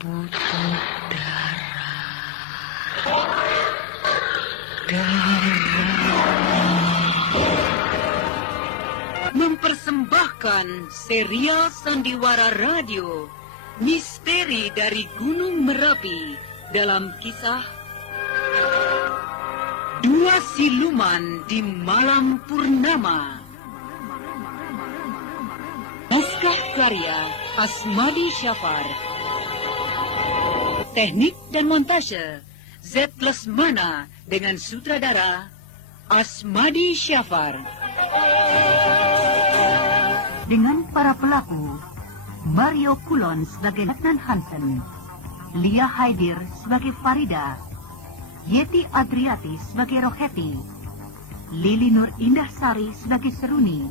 butuh darah. Mempersembahkan serial sandiwara radio Misteri dari Gunung Merapi dalam kisah Dua Siluman di Malam Purnama. Naskah karya Asmadi Syafar. Teknik dan montase Z Lesmana dengan sutradara Asmadi Syafar. Dengan para pelaku, Mario Kulon sebagai Nathan Hansen, Lia Haidir sebagai Farida, Yeti Adriati sebagai Roheti, Lili Nur Indah Sari sebagai Seruni,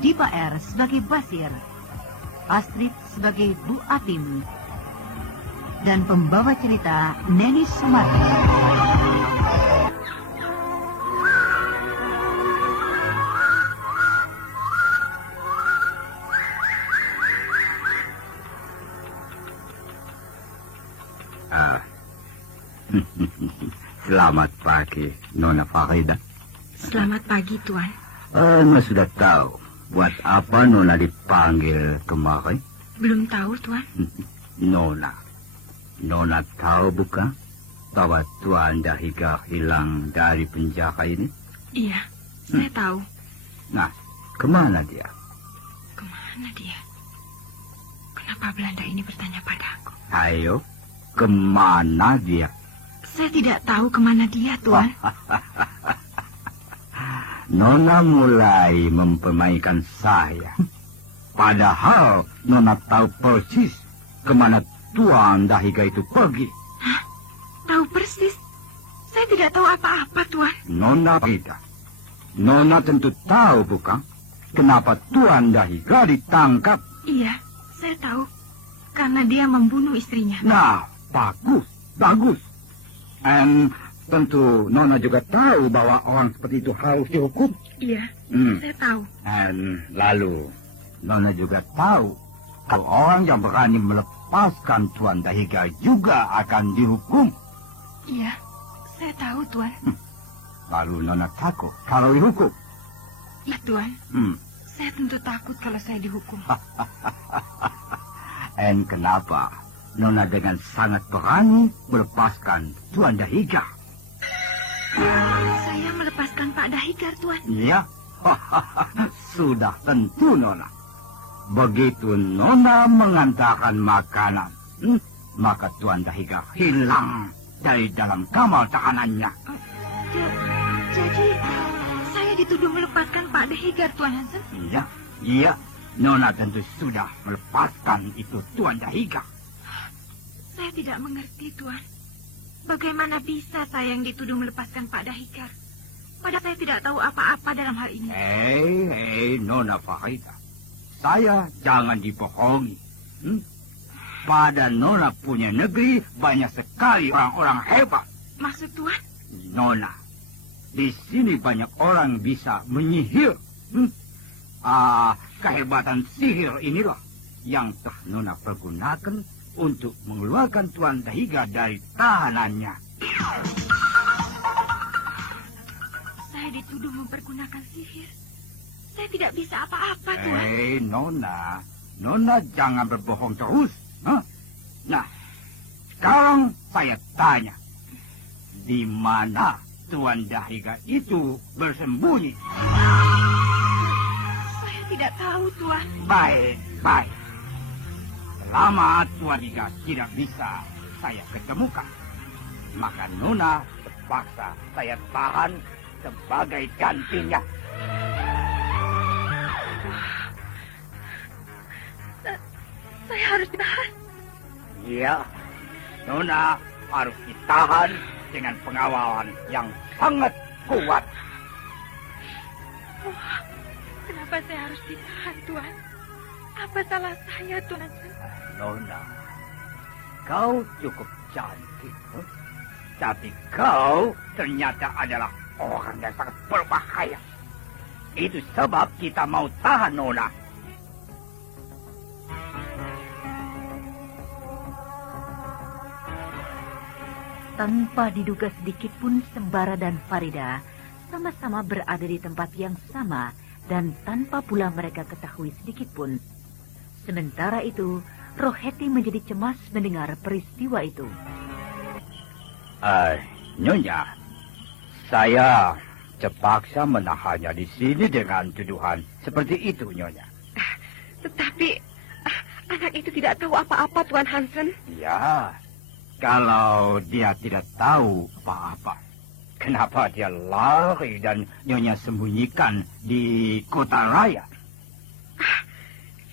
Dipa R sebagai Basir, Astrid sebagai Bu Atim, dan pembawa cerita Neni Sumarti. Selamat pagi, Nona Farida. Selamat pagi, Tuan. Nona sudah tahu buat apa Nona dipanggil kemarin? Belum tahu, Tuan. Nona tahu bukan bahwa Tuan Dahiga hilang dari penjara ini? Iya, saya tahu. Nah, kemana dia? Kemana dia? Kenapa Belanda ini bertanya padaku? Ayo, kemana dia? Saya tidak tahu kemana dia, Tuan. Nona mulai mempermainkan saya. Padahal Nona tahu persis kemana Tuan Dahiga itu pergi. Hah? Tahu persis? Saya tidak tahu apa-apa, Tuan. Nona tidak. Nona tentu tahu bukan kenapa Tuan Dahiga ditangkap. Iya, saya tahu. Karena dia membunuh istrinya. Nah, bagus. Dan tentu Nona juga tahu bahwa orang seperti itu harus dihukum. Iya, saya tahu. Dan lalu Nona juga tahu kalau orang yang berani melepaskan Tuan Dahiga juga akan dihukum. Iya, saya tahu, Tuan. Lalu Nona takut kalau dihukum. Ya, Tuan. Saya tentu takut kalau saya dihukum. Dan kenapa Nona dengan sangat berani melepaskan Tuan Dahiga? Saya melepaskan Pak Dahigar, Tuan. Iya, sudah tentu Nona. Begitu Nona mengantarkan makanan, maka Tuan Dahiga hilang dari dalam kamar tahanannya. Jadi, saya dituduh melepaskan Pak Dahigar, Tuan Hansen? Iya, Nona tentu sudah melepaskan itu Tuan Dahiga. Saya tidak mengerti, Tuan. Bagaimana bisa saya yang dituduh melepaskan Pak Dahigar? Padahal saya tidak tahu apa-apa dalam hal ini. Hei, Nona Farida. Saya jangan dibohongi. Pada Nona punya negeri banyak sekali orang-orang hebat. Maksud Tuan? Nona, di sini banyak orang bisa menyihir. Kehebatan sihir inilah yang telah Nona pergunakan untuk mengeluarkan Tuan Dahiga dari tahanannya. Saya dituduh mempergunakan sihir. Saya tidak bisa apa-apa, Tuan. Hei, Nona jangan berbohong terus. Nah, sekarang saya tanya, di mana Tuan Dahiga itu bersembunyi? Saya tidak tahu, Tuan. Baik. Selama Tuan Dahiga tidak bisa saya ketemukan, maka Nona terpaksa saya tahan sebagai gantinya. Saya harus ditahan. Iya, Nona harus ditahan dengan pengawalan yang sangat kuat. Kenapa saya harus ditahan, Tuan? Apa salah saya, Tuan? Nona, kau cukup cantik, tapi kau ternyata adalah orang yang sangat berbahaya. Itu sebab kita mau tahan Nona. Tanpa diduga sedikit pun, Sembara dan Farida sama-sama berada di tempat yang sama dan tanpa pula mereka ketahui sedikit pun. Sementara itu, Roheti menjadi cemas mendengar peristiwa itu. Nyonya, saya terpaksa menahannya di sini dengan tuduhan seperti itu, Nyonya. Tetapi anak itu tidak tahu apa-apa, Tuan Hansen. Ya, kalau dia tidak tahu apa-apa, kenapa dia lari dan Nyonya sembunyikan di kota raya?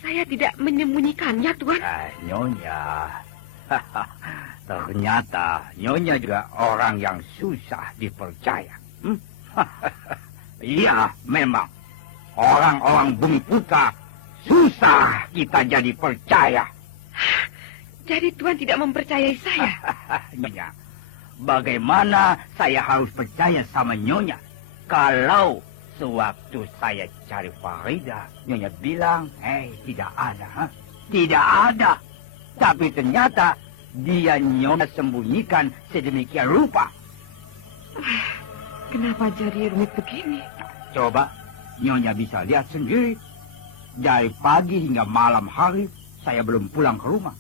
Saya tidak menyembunyikannya, Tuan. Nyonya, ternyata Nyonya juga orang yang susah dipercaya. Iya, memang. Orang-orang Bumi Putra susah kita jadi percaya. Jadi Tuan tidak mempercayai saya? Nyonya, bagaimana saya harus percaya sama Nyonya kalau sewaktu saya cari Farida, Nyonya bilang, tidak ada. Tidak ada. Tapi ternyata dia Nyonya sembunyikan sedemikian rupa. Kenapa jadi rumit begini? Coba Nyonya bisa lihat sendiri. Dari pagi hingga malam hari saya belum pulang ke rumah.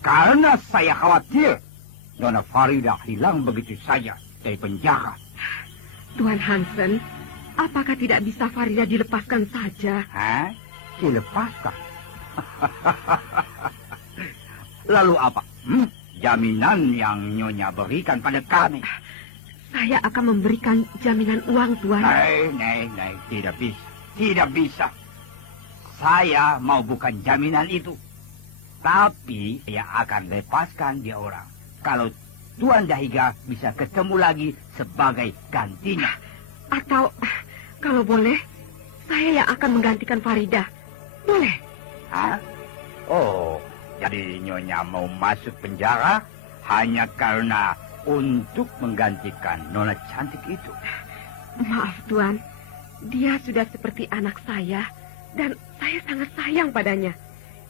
Karena saya khawatir Nona Farida hilang begitu saja dari penjara. Tuan Hansen, apakah tidak bisa Farida dilepaskan saja? Dilepaskan? Lalu apa? Jaminan yang Nyonya berikan pada kami? Saya akan memberikan jaminan uang, Tuan. Tidak bisa. Tidak bisa. Saya mau bukan jaminan itu. Tapi saya akan lepaskan dia orang. Kalau Tuan Dahiga bisa ketemu lagi sebagai gantinya. Atau, kalau boleh, saya yang akan menggantikan Farida. Boleh? Oh, jadi Nyonya mau masuk penjara hanya karena untuk menggantikan Nona cantik itu. Maaf, Tuan. Dia sudah seperti anak saya, dan saya sangat sayang padanya.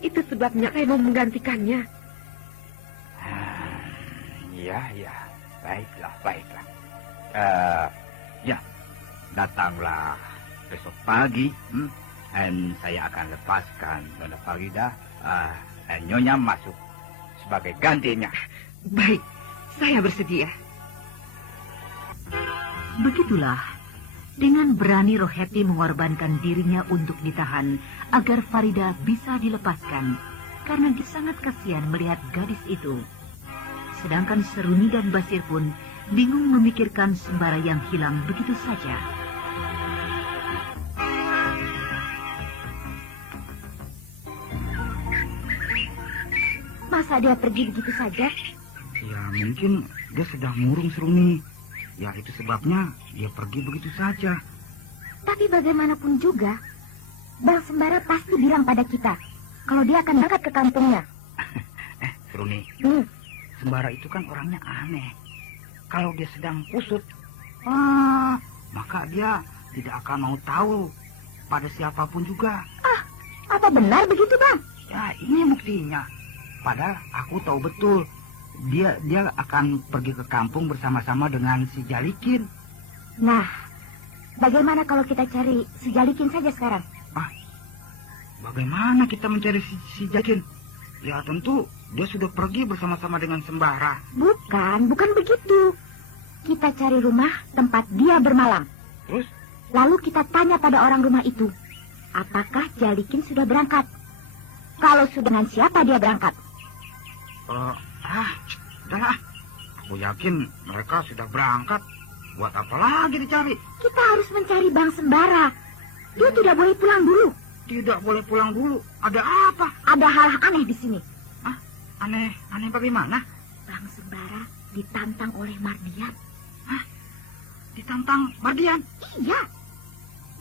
Itu sebabnya saya mau menggantikannya. Ya. Baiklah. Ya, datanglah besok pagi. Dan saya akan lepaskan Nona Farida. Dan Nyonya masuk sebagai gantinya. Baik, saya bersedia. Begitulah, dengan berani Roheti mengorbankan dirinya untuk ditahan agar Farida bisa dilepaskan karena dia sangat kasihan melihat gadis itu. Sedangkan Seruni dan Basir pun bingung memikirkan Sembara yang hilang begitu saja. Masa dia pergi begitu saja? Ya, mungkin dia sedang murung Seruni. Ya, itu sebabnya dia pergi begitu saja. Tapi bagaimanapun juga, Bang Sembara pasti bilang pada kita kalau dia akan berangkat ke kampungnya. Seruni, Sembara itu kan orangnya aneh. Kalau dia sedang kusut, maka dia tidak akan mau tahu pada siapapun juga. Apa benar begitu, Bang? Ya, ini buktinya. Padahal aku tahu betul dia akan pergi ke kampung bersama-sama dengan si Jalikin. Nah, bagaimana kalau kita cari si Jalikin saja sekarang? Bagaimana kita mencari si Jalikin? Ya tentu dia sudah pergi bersama-sama dengan Sembara. Bukan begitu. Kita cari rumah tempat dia bermalam. Terus? Lalu kita tanya pada orang rumah itu, apakah Jalikin sudah berangkat? Kalau sudah, dengan siapa dia berangkat? Udahlah. Aku yakin mereka sudah berangkat. Buat apa lagi dicari? Kita harus mencari Bang Sembara. Dia tidak boleh pulang dulu. Tidak boleh pulang dulu. Ada apa? Ada hal aneh di sini. Aneh bagaimana? Bang Sembara ditantang oleh Mardian. Ditantang Mardian? Iya.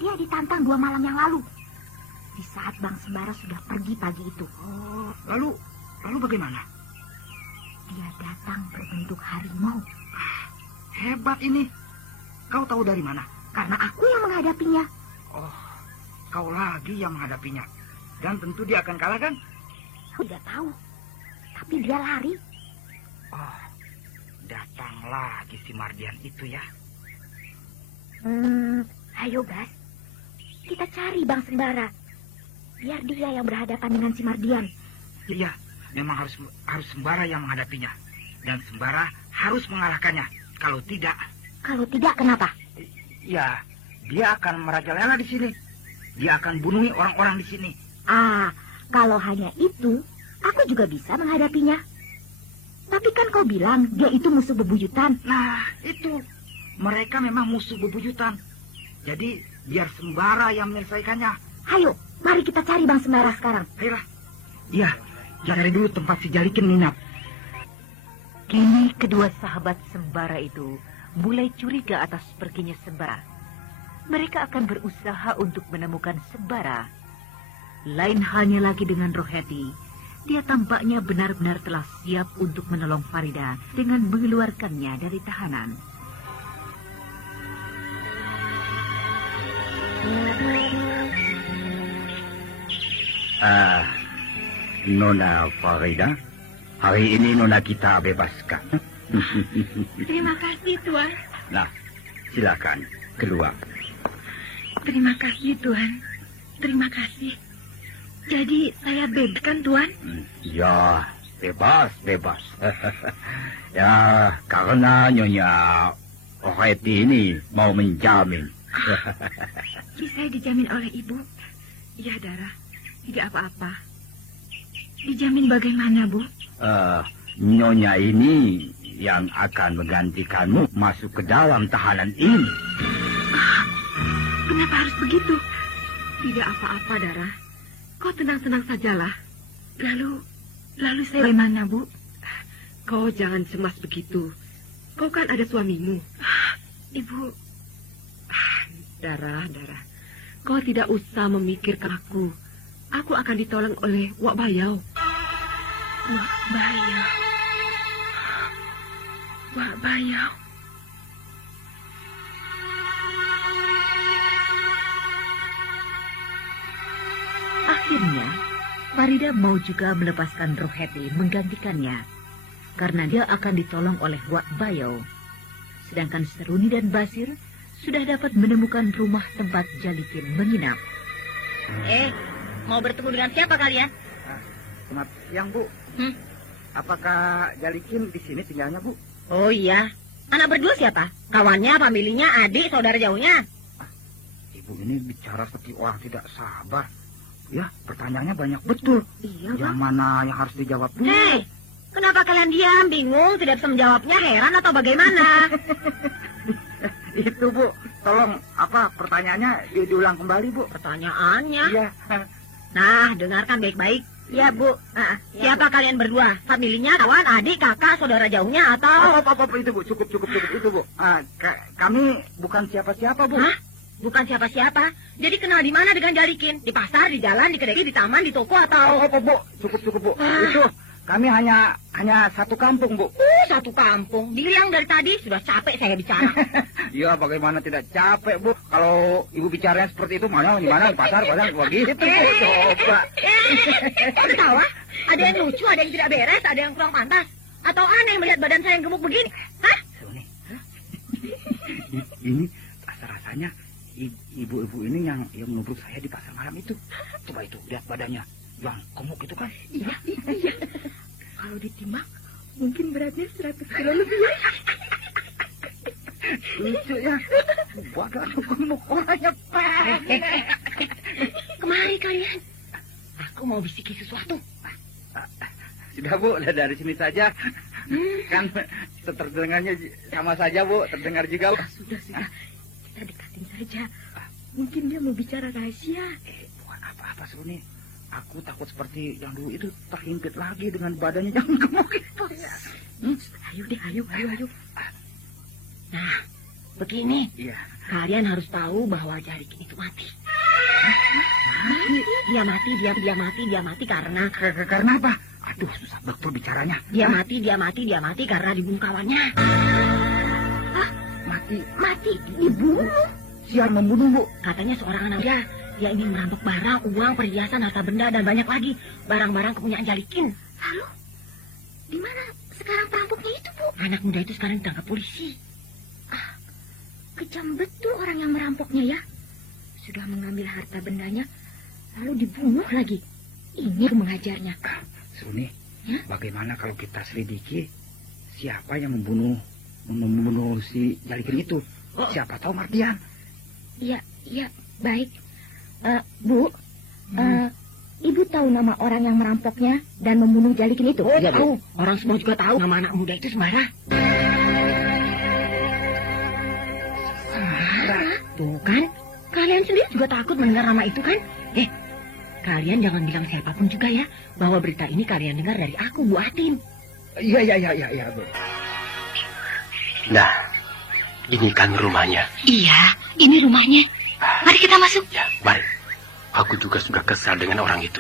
Dia ditantang 2 malam yang lalu. Di saat Bang Sembara sudah pergi pagi itu. Lalu bagaimana? Dia datang berbentuk harimau. Hebat ini. Kau tahu dari mana? Karena aku yang menghadapinya. Kau lagi yang menghadapinya. Dan tentu dia akan kalah, kan? Aku tidak tahu. Tapi dia lari. datang lagi si Mardian itu ya. Ayo, Bas. Kita cari Bang Sembara. Biar dia yang berhadapan dengan si Mardian. Iya, memang harus Sembara yang menghadapinya. Dan Sembara harus mengalahkannya. Kalau tidak... Kalau tidak, kenapa? Ya, dia akan merajalela di sini. Dia akan bunuhi orang-orang di sini. Kalau hanya itu, aku juga bisa menghadapinya. Tapi kan kau bilang dia itu musuh bebuyutan. Nah, itu. Mereka memang musuh bebuyutan. Jadi, biar Sembara yang menyelesaikannya. Ayo, mari kita cari Bang Sembara sekarang. Ayolah. Iya, cari dulu tempat si Jalikin nginap. Kini kedua sahabat Sembara itu mulai curiga atas perginya Sembara. Mereka akan berusaha untuk menemukan Sembara. Lain halnya lagi dengan Roheti. Dia tampaknya benar-benar telah siap untuk menolong Farida dengan mengeluarkannya dari tahanan. Nona Farida, hari ini Nona kita bebaskan. Terima kasih, Tuan. Nah, silakan keluar. Terima kasih, Tuan. Terima kasih. Jadi saya bebas kan, Tuan? Ya, bebas. Ya, karena Nyonya Roheti ini mau menjamin. Saya dijamin oleh Ibu. Ya, Dara. Tidak apa-apa. Dijamin bagaimana, Bu? Nyonya ini yang akan menggantikanmu masuk ke dalam tahanan ini. Kenapa harus begitu? Tidak apa-apa, Dara. Kau tenang-tenang sajalah. Lalu saya bagaimana, Bu? Kau jangan cemas begitu. Kau kan ada suamimu. Ibu... Dara. Kau tidak usah memikirkan aku. Aku akan ditolong oleh Wak Bayau. Wak Bayau. Akhirnya, Farida mau juga melepaskan Roheti menggantikannya. Karena dia akan ditolong oleh Wak Bayau. Sedangkan Seruni dan Basir sudah dapat menemukan rumah tempat Jalikin menginap. Mau bertemu dengan siapa kalian? Selamat siang, Bu. Apakah Jalikin di sini tinggalnya, Bu? Oh iya. Anak berdua siapa? Kawannya, familinya, adik, saudara jauhnya? Ibu ini bicara seperti orang tidak sabar. Ya, pertanyaannya banyak betul. Iya, yang mana yang harus dijawab dulu? Hei, kenapa kalian diam, bingung, tidak bisa menjawabnya, heran atau bagaimana? Itu, Bu. Tolong, pertanyaannya diulang kembali, Bu. Pertanyaannya? Iya. Nah, dengarkan baik-baik. Ya, Bu. Siapa kalian berdua? Familinya, kawan, adik, kakak, saudara jauhnya, atau... Itu, Bu. Cukup itu, Bu. Kami bukan siapa-siapa, Bu. Hah? Bukan siapa-siapa? Jadi kenal di mana dengan Jalikin? Di pasar, di jalan, di kedai, di taman, di toko, atau... Bu. Cukup, Bu. Itu, kami hanya satu kampung, Bu. Satu kampung. Bilang dari tadi, sudah capek saya bicara. Ya, bagaimana tidak capek, Bu. Kalau Ibu bicaranya seperti itu, mana, di pasar, begitu, Bu. Coba. Kok ketawa? Ada yang lucu, ada yang tidak beres, ada yang kurang pantas. Atau aneh melihat badan saya yang gemuk begini. Hah? Ini rasa-rasanya ibu-ibu ini yang menubruk saya di pasar malam itu. Coba itu, lihat badannya. Yang gemuk itu kan? Iya. Kalau ditimbang, mungkin beratnya 100 kilo lebih. Lucu ya. Badan gemuk orangnya pendek. Kemari kalian. Aku mau bisiki sesuatu. Sudah, Bu, dari sini saja. Kan terdengarnya sama saja, Bu. Terdengar juga. Sudah. Kita dekatin saja. Mungkin dia mau bicara rahasia. Bukan apa-apa, Suni. Aku takut seperti yang dulu itu terhimpit lagi dengan badannya yang gemuk itu. Ayo. Nah, begini. Iya. Kalian harus tahu bahwa Jalikin itu mati. Dia mati karena... Karena apa? Aduh, susah betul bicaranya. Dia mati karena dibunuh kawannya. Mati? Dibunuh? Siapa membunuh, Bu? Katanya seorang anak muda. Dia ingin merampok barang, uang, perhiasan, harta benda, dan banyak lagi. Barang-barang kepunyaan Jalikin. Lalu, di mana sekarang perampoknya itu, Bu? anak muda itu sekarang ditangkap polisi. Kejam betul orang yang merampoknya ya. Sudah mengambil harta bendanya, lalu dibunuh lagi. Ini mengajarnya. Suni, ya? Bagaimana kalau kita selidiki siapa yang membunuh si Jalikin itu? Siapa tahu Mardian. Iya, baik. Bu, Ibu tahu nama orang yang merampoknya dan membunuh Jalikin itu? Iya, tahu. Orang semua juga tahu nama anak muda itu Semara. Semara? Tuh kan, kalian sendiri juga takut mendengar nama itu kan? Kalian jangan bilang siapapun juga ya, bahwa berita ini kalian dengar dari aku, Bu Atin. Iya, Bu. Nah, ini kan rumahnya. Iya, ini rumahnya. Mari kita masuk. Ya, mari. Aku juga sudah kesal dengan orang itu.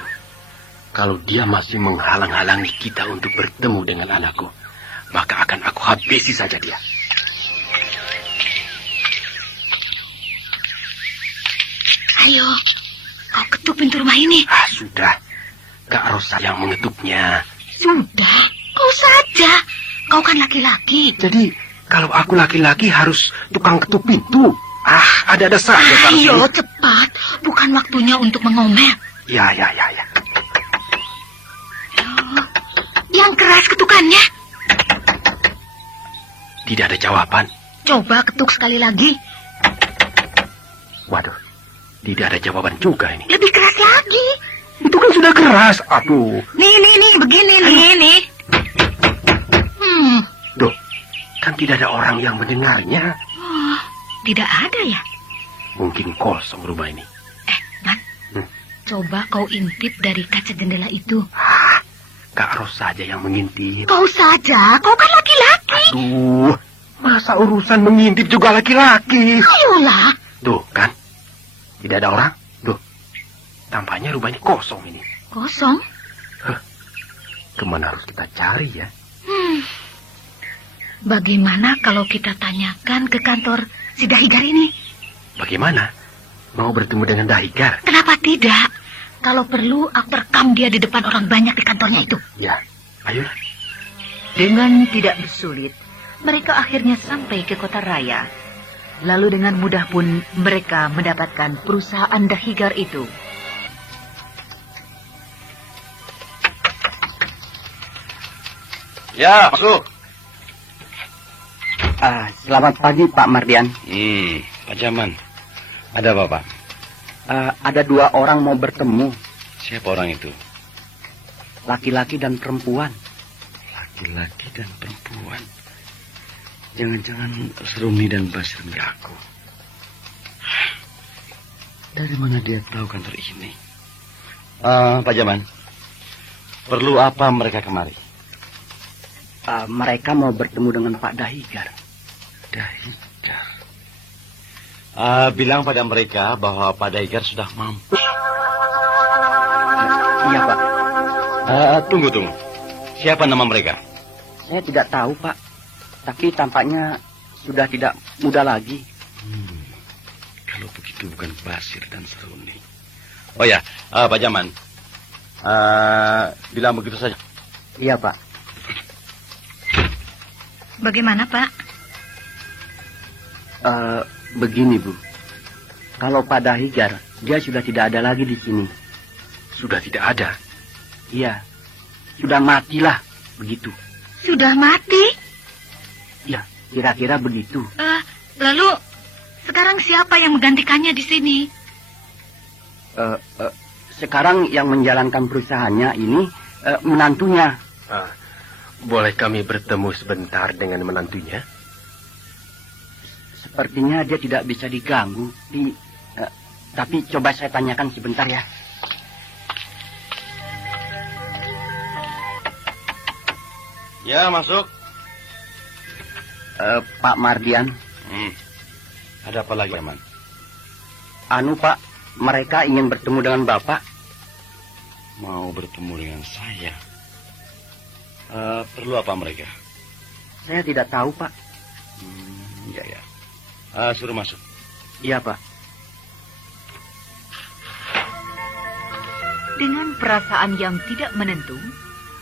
Kalau dia masih menghalang-halangi kita untuk bertemu dengan anakku, maka akan aku habisi saja dia. Ayo, kau ketuk pintu rumah ini. Sudah. Kak Rosa yang mengetuknya. Sudah, kau saja. Kau kan laki-laki. Jadi, kalau aku laki-laki harus tukang ketuk pintu. Ada saja. Ayo, cepat. Bukan waktunya untuk mengomel. Ya. Yang keras ketukannya. Tidak ada jawaban. Coba ketuk sekali lagi. Waduh, tidak ada jawaban juga ini. Lebih keras lagi. Itu kan sudah keras. Aduh. Nih, begini nih. Duh, kan tidak ada orang yang mendengarnya. Tidak ada ya? Mungkin kosong rumah ini. Man, coba kau intip dari kaca jendela itu. Kak Ros saja yang mengintip. Kau saja, kau kan laki-laki. Aduh, masa urusan mengintip juga laki-laki? Ayolah. Tuh, kan? Tidak ada orang? Tuh, tampaknya rumah ini kosong ini. Kosong? Kemana harus kita cari ya? Bagaimana kalau kita tanyakan ke kantor si Dahigar ini? Bagaimana? Mau bertemu dengan Dahigar? Kenapa tidak? Kalau perlu, aku rekam dia di depan orang banyak di kantornya itu. Ya, ayolah. Dengan tidak bersulit, mereka akhirnya sampai ke kota raya. Lalu dengan mudah pun mereka mendapatkan perusahaan Dahigar itu. Ya, masuk. Selamat pagi, Pak Mardian. Pak Jaman. Ada apa, Pak? Ada 2 orang mau bertemu. Siapa orang itu? Laki-laki dan perempuan. Laki-laki dan perempuan. Jangan-jangan Seruni dan Basir aku. Dari mana dia tahu kantor ini? Pak Jaman. Perlu apa mereka kemari? Mereka mau bertemu dengan Pak Dahigar. Dahigar. Bilang pada mereka bahwa Pak Dahigar sudah mampu. Iya, Pak. Tunggu. Siapa nama mereka? Saya tidak tahu, Pak. Tapi tampaknya sudah tidak muda lagi. Kalau begitu bukan Basir dan Seruni. Oh ya, Pak Jaman. Bilang begitu saja. Iya, Pak. Bagaimana, Pak? Begini, Bu. Kalau Pak Dahigar, dia sudah tidak ada lagi di sini. Sudah tidak ada? Iya. Sudah matilah, begitu. Sudah mati? Ya, kira-kira begitu. Lalu, sekarang siapa yang menggantikannya di sini? Sekarang yang menjalankan perusahaannya ini menantunya. Boleh kami bertemu sebentar dengan menantunya? Sepertinya dia tidak bisa diganggu. Tapi coba saya tanyakan sebentar ya. Ya, masuk. Pak Mardian. Ada apa lagi, Aman? Pak, mereka ingin bertemu dengan Bapak. Mau bertemu dengan saya? Perlu apa mereka? Saya tidak tahu, Pak. Ya. Suruh masuk. Iya, Pak. Dengan perasaan yang tidak menentu,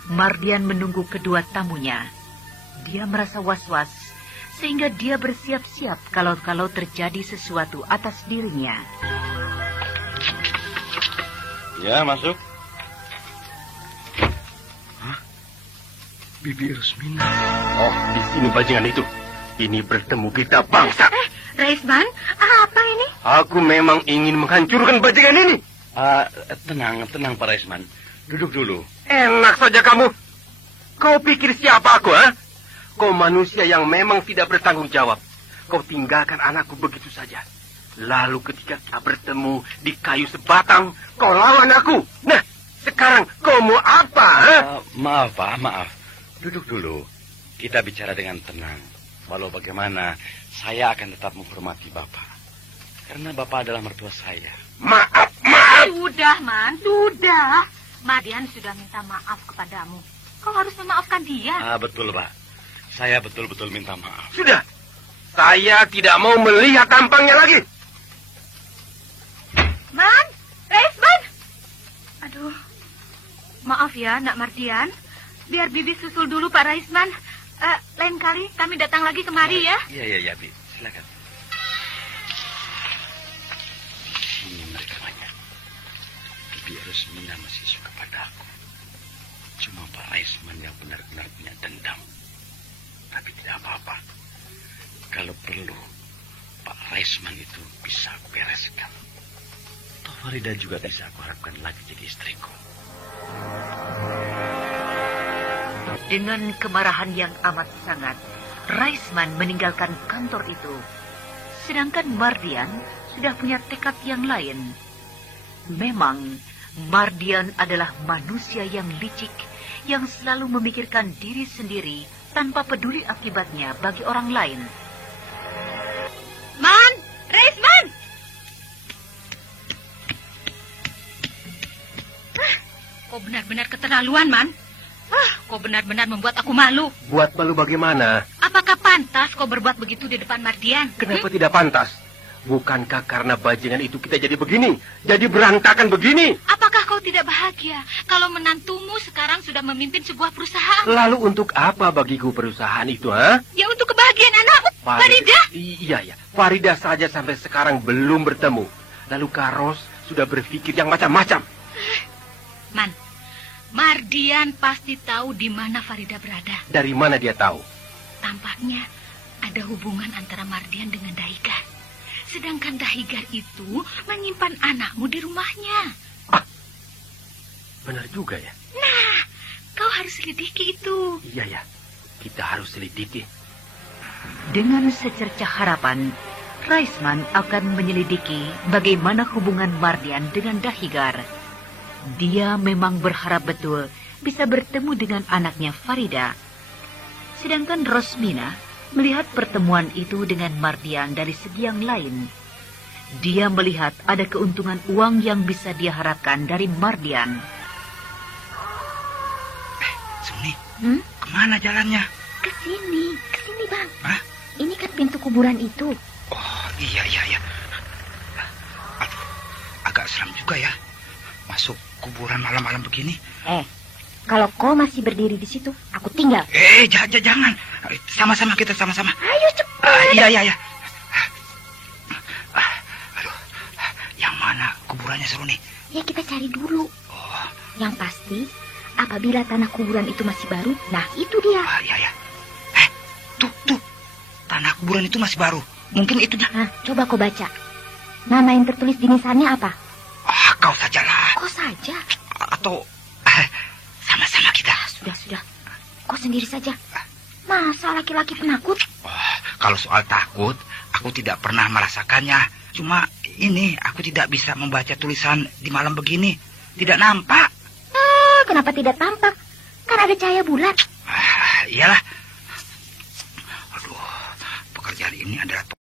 Mardian menunggu kedua tamunya. dia merasa was-was, sehingga dia bersiap-siap kalau terjadi sesuatu atas dirinya. Ya, masuk. Hah? Bibi Rusmina. Oh, di sini bajingan itu. Ini bertemu kita bangsa. Raisman, apa ini? Aku memang ingin menghancurkan bajingan ini. Tenang Pak Raisman. Duduk dulu. Enak saja kamu. Kau pikir siapa aku, ha? Kau manusia yang memang tidak bertanggung jawab. Kau tinggalkan anakku begitu saja. Lalu ketika kita bertemu di kayu sebatang, kau lawan aku. Nah, sekarang kau mau apa, ha? Maaf, Pak, maaf. Duduk dulu. Kita bicara dengan tenang. Walau bagaimana, saya akan tetap menghormati Bapak. Karena Bapak adalah mertua saya. Maaf. Sudah, Man, sudah. Mardian sudah minta maaf kepadamu. Kau harus memaafkan dia. Betul, Pak. Saya betul-betul minta maaf. Sudah. Saya tidak mau melihat tampangnya lagi. Man, Raisman. Aduh, maaf ya, Nak Mardian. Biar Bibi susul dulu Pak Raisman. Lain kali kami datang lagi kemari ya. Iya, Bibi. Silakan. Ini mereka banyak. Bibi Rusmina masih suka padaku. Cuma Pak Raisman yang benar-benar punya dendam. Tapi tidak apa-apa. Kalau perlu, Pak Raisman itu bisa aku bereskan. Toh Farida juga bisa aku harapkan lagi jadi istriku. Dengan kemarahan yang amat sangat, Raisman meninggalkan kantor itu. Sedangkan Mardian sudah punya tekad yang lain. Memang, Mardian adalah manusia yang licik, yang selalu memikirkan diri sendiri tanpa peduli akibatnya bagi orang lain. Man, Raisman. Kau benar-benar keterlaluan, Man. Kau benar-benar membuat aku malu. Buat malu bagaimana? Apakah pantas kau berbuat begitu di depan Mardian? Kenapa tidak pantas? Bukankah karena bajingan itu kita jadi begini? Jadi berantakan begini? Apakah kau tidak bahagia kalau menantumu sekarang sudah memimpin sebuah perusahaan? Lalu untuk apa bagiku perusahaan itu, ha? Ya untuk kebahagiaan anakmu, Farida. Iya. Farida saja sampai sekarang belum bertemu. Lalu Karos sudah berpikir yang macam-macam. Man, Mardian pasti tahu di mana Farida berada. Dari mana dia tahu? Tampaknya ada hubungan antara Mardian dengan Dahigar. Sedangkan Dahigar itu menyimpan anakmu di rumahnya. Benar juga ya? Nah, kau harus selidiki itu. Iya, kita harus selidiki. Dengan secercah harapan, Raisman akan menyelidiki bagaimana hubungan Mardian dengan Dahigar. Dia memang berharap betul bisa bertemu dengan anaknya Farida. Sedangkan Rosmina melihat pertemuan itu dengan Mardian dari segi yang lain. Dia melihat ada keuntungan uang yang bisa dia harapkan dari Mardian. Suni, kemana jalannya? Ke sini Bang. Hah? Ini kan pintu kuburan itu. Oh, iya. Aduh, agak seram juga ya. Masuk kuburan malam-malam begini. Kalau kau masih berdiri di situ, aku tinggal. Jangan. Sama-sama kita sama-sama. Ayo cepat. Iya. Aduh, yang mana kuburannya seru nih? Ya kita cari dulu. Oh. Yang pasti, apabila tanah kuburan itu masih baru, nah itu dia. Iya. Tuh. Tanah kuburan itu masih baru. Mungkin itu dah. Nah, coba kau baca. Nama yang tertulis di nisannya apa? Kau sajalah. Kau saja. Atau sama-sama kita. Sudah. Kau sendiri saja. Masa laki-laki penakut? Kalau soal takut, aku tidak pernah merasakannya. Cuma ini aku tidak bisa membaca tulisan di malam begini. Tidak nampak. Kenapa tidak tampak? Kan ada cahaya bulan. Iyalah. Aduh, pekerjaan ini adalah